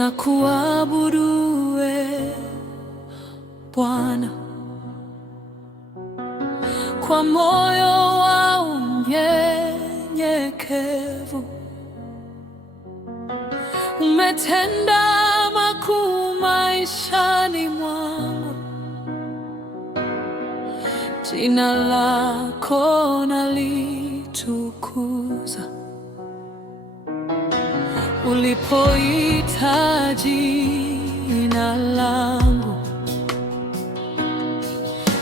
na kuabudu wewe Bwana kwa moyo wa unyenyekevu. Umetenda makuu maishani mwangu, jina lako nalitukuza. Ulipoita jina langu,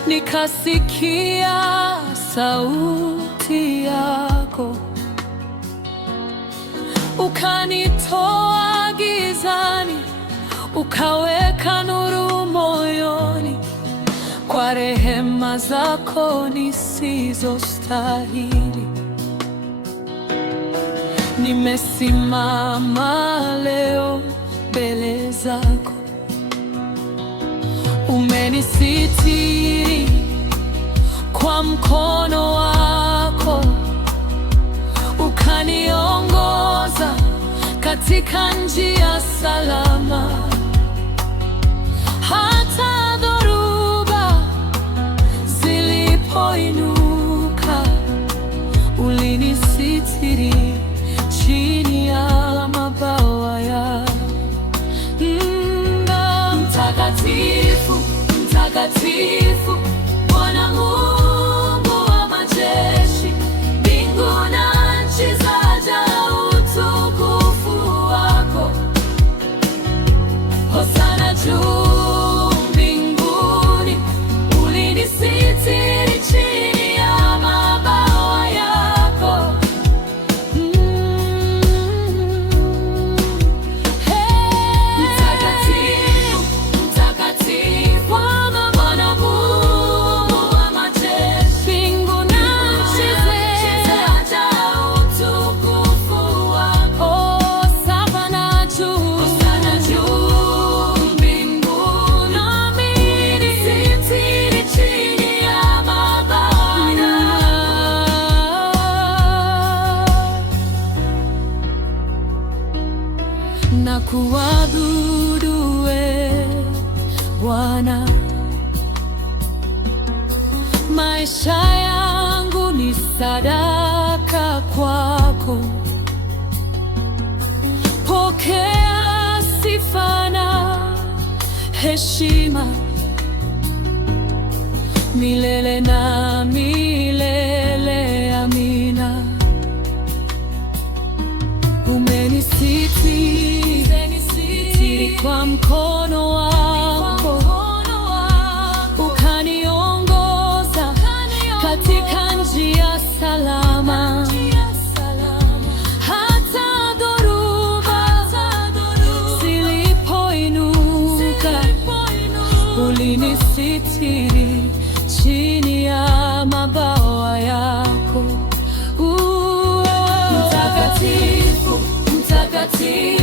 nikasikia sauti yako, ukanitoa gizani, ukaweka nuru moyoni. Kwa rehema zako nisizostahili, nimesimama leo mbele zako. Umenisitiri kwa mkono wako, ukaniongoza katika njia salama. Hata dhoruba zilipoinuka, ulinisitiri chini ya mabawa yako. Mtakatifu, mtakatifu, Bwana Mungu wa majeshi, mbingu na nchi zajaa utukufu wako. Hosana juu mbinguni, ulinisitiri chini ya mabawa yako. Mtakatifu, mtakatifu, Bwana Mungu wa majeshi, mbingu na nchi zajaa utukufu wako. Hosana juu mbinguni, nami ulinisitiri chini ya mabawa yako. Na kuabudu wewe Bwana, maisha yangu ni sadaka kwako. Pokea sifa na heshima milele na milele. Amina. Umenisitiri kwa mkono wako, ukaniongoza katika njia salama. Hata dhoruba zilipoinuka, ulinisitiri chini ya mabawa yako. Mtakatifu, mtakatifu,